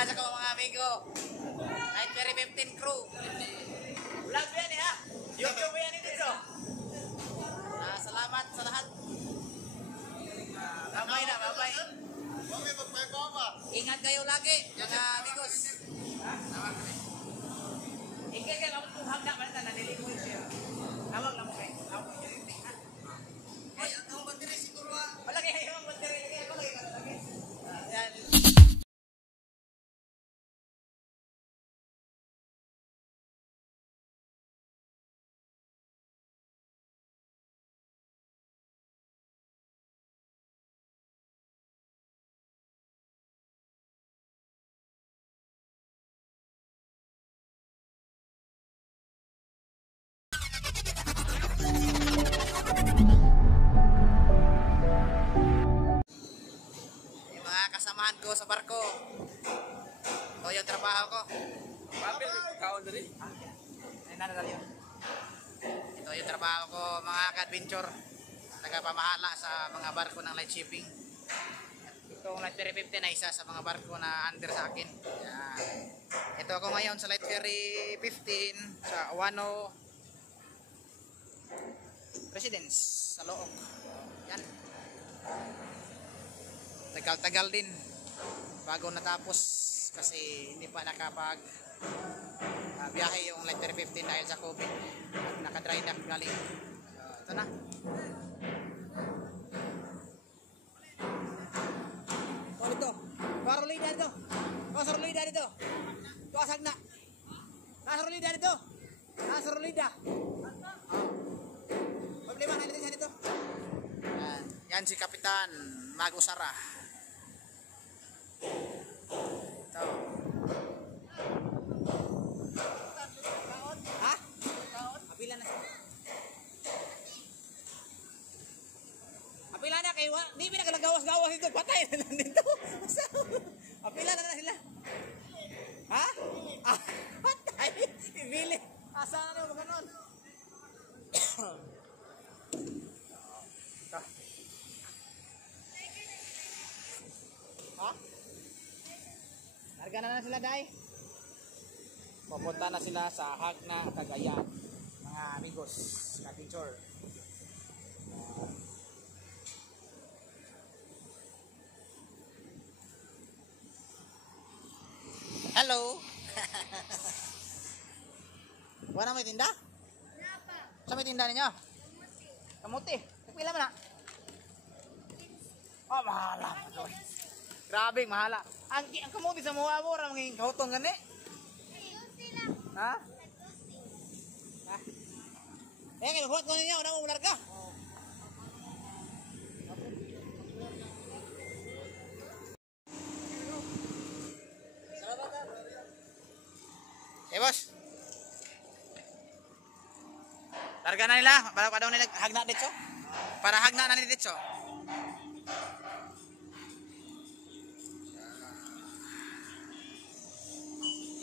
na sa mga amigo. Night Ferry 15 crew. Vlog yan ha. YouTube yan dito. Salamat sa lahat. Babay na, babay. Ingat kayo lagi, mga amigos. Ingat kayo, kapag tughag na, malita na nilikoy siya. Tawag lang mo kayo. Ay, ang bandiri siguro ha. Wala kayo ang bandiri. Ako lagi ka lagi. Yan. Kasamahan ko sa barko. Ito yung trabaho ko. Papel kaon dali. Ay nanadali yun. Ito yung trabaho ko, mga ka-adventure. Nagpamahala sa mga barko ng light shipping. Itong Light Ferry 15 na isa sa mga barko na under sa akin. Yan. Ito ako ngayon sa Light Ferry 15 sa Wano Residence sa Look. Yan. Tagal-tagal din bago natapos kasi hindi pa nakapag biyahe yung Light Ferry 15 dahil sa COVID. Naka-dry dock galing. Ito na. Oh, dito. Sarolida dito. Oh, sarolida dito. Tuasag na. Sarolida dito. Sarolida. Problema na dito dito. Yan si Kapitan Magusara. Ito. Ha? Apila na siya. Apila na kayo. Hindi pinakalagawas-gawas ito. Patay na lang dito. Apila na sila. Ha? Patay. Ibili. Asa na mo gano'n? Ha? Larga na sila, Day. Pupunta na sila sa Hagna, Cagayan. Mga amigos, ka-picture. Hello. Wala may tinda? Sa may tinda ninyo? Kamuti. Pila man na? Oh, mahala. Grabe, mahala. Ang kamuti sa mga mo, mga kahutong gani. Ha? Ha? Kayo maghuwat ko ninyo, na mo larga. Boss. Larga na nila, para daw nila hagna dito. Para hagna na nila dito.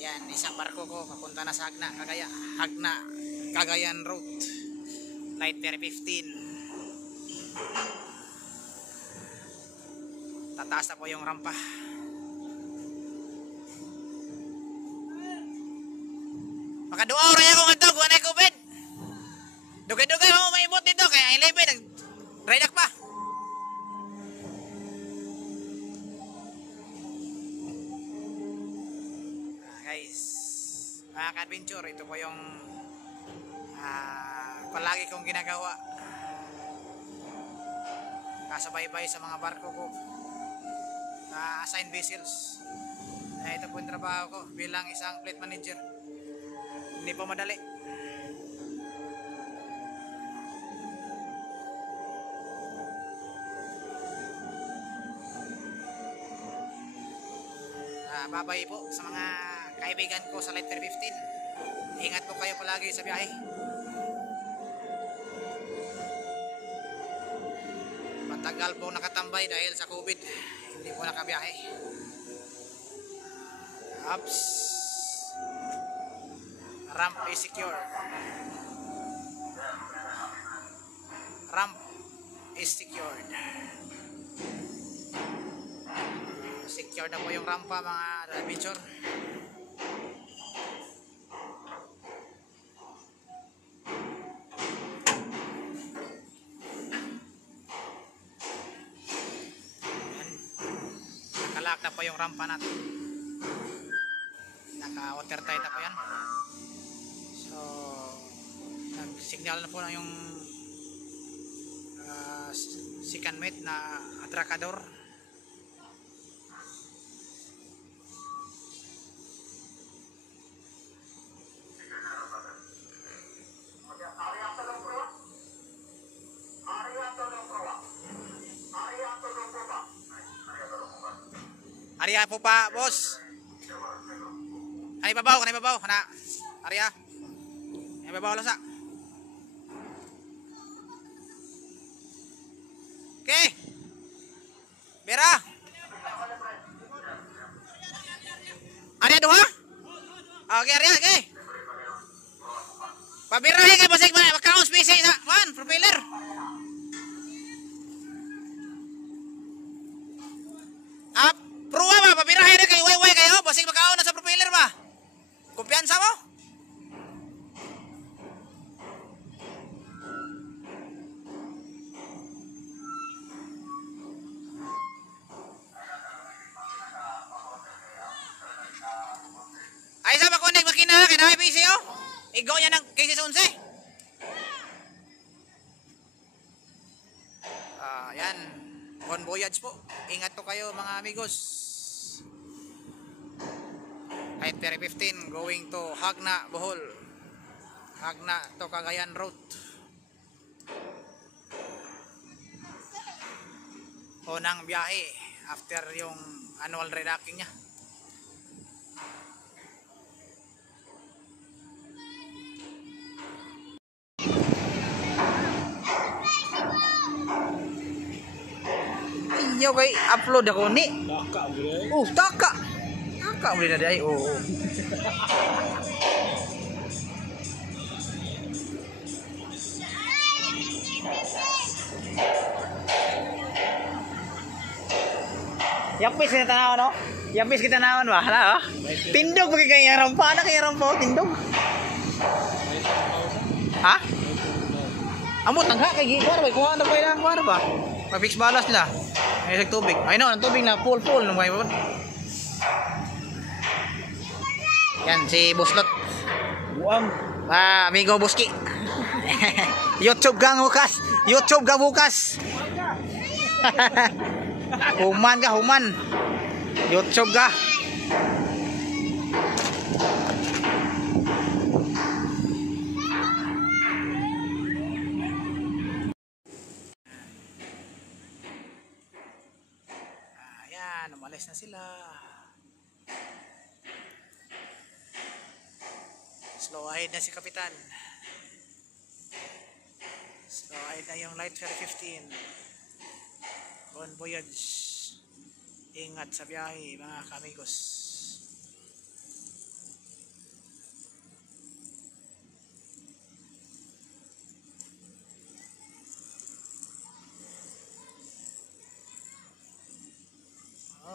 Yan, isang barko ko papunta na sa Hagna, Cagayan Road. Light Ferry 15. Tataas na po yung rampa. Makaduaw rin ako nga ito, kuha na COVID. Dugay-dugay mo maibot dito, kaya ang libre, nag-ridak pa. Guys, mga ka-adventure, ito po yung palagi kong ginagawa. Kasabay-bay sa mga barko ko. Assigned vessels. Ito po yung trabaho ko bilang isang fleet manager. Hindi po madali. Babay po sa mga kaibigan ko sa Light Ferry 15. Ingat po kayo palagi sa biyahe. Matagal po nakatambay dahil sa COVID. Hindi po nakabiyahe. Ups. Ramp is secure. Ramp is secured. Secure na po yung rampa mga adventure. Nakalak na po yung rampa natin. Naka watertight na po yan. So nag-signal na po na yung second mate na atracador. Arya po pa, boss. Kanay babaw, kana. Arya. Kanay babaw lang sa. Okay. Bera. Arya duha? Okay, Arya, okay. Pabirahe kay basig man, magkaon spacing sa propeller. Up. Pruwa ba, pabirahe na kay way kayo, basig makaon na sa propeller ba? Kumpiyansa mo? Ay sa makonek makina kay na PC oh. Igo niya ng cases 11. Yan. Bon voyage po. Ingat po kayo mga amigos. Flight 15 going to Hagna, Bohol. Hagna to Cagayan route. Unang biyahe after yung annual redacking niya. Iyo kay upload ako ni. Taka bro. Taka. Taka ulit na day. Oo. Yapis kita tanawan no? Yapis kita tanawan ba? Hala. Tindog pag kay rampa na kay rampa tindog. Ha? Amo tangha kay gikuan ba kuha na ba ilang kuha ba? Pa-fix balance nila. Ay tubig. Ay no, ang tubig na full no may bon. Yan si Buslot. Buang. Amigo Buski. YouTube gang bukas. YouTube gang bukas. Human ka, human. YouTube ka. Ayan, umalis na sila. Slow ahead na si Kapitan. Slow ahead na yung Light Ferry 15. Bon voyage. Ingat sa biyahe mga kamigos.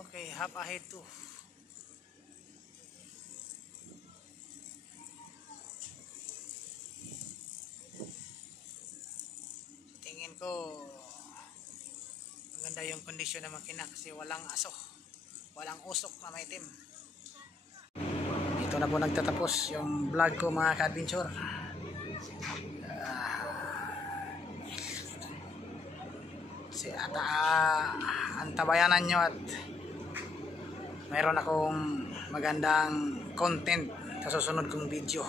Okay, hop ahead too. Tingin ko maganda yung kondisyon ng makina kasi walang aso, walang usok na maitim. Dito na po nagtatapos yung vlog ko mga ka-adventure. Antabayanan nyo at mayroon akong magandang content sa susunod kong video.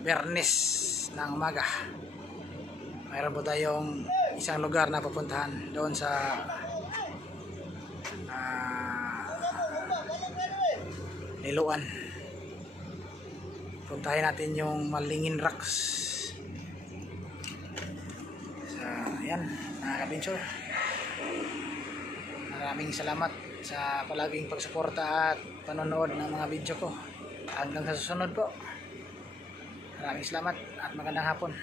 Bernes ng umaga mayroon po tayong isang lugar na pupuntahan doon sa Liloan. Puntahin natin yung Malingin Rocks. Ayan, mga ka-adventure, maraming salamat sa palaging pagsuporta at panonood ng mga video ko. Hanggang sa susunod po, maraming salamat at magandang hapon.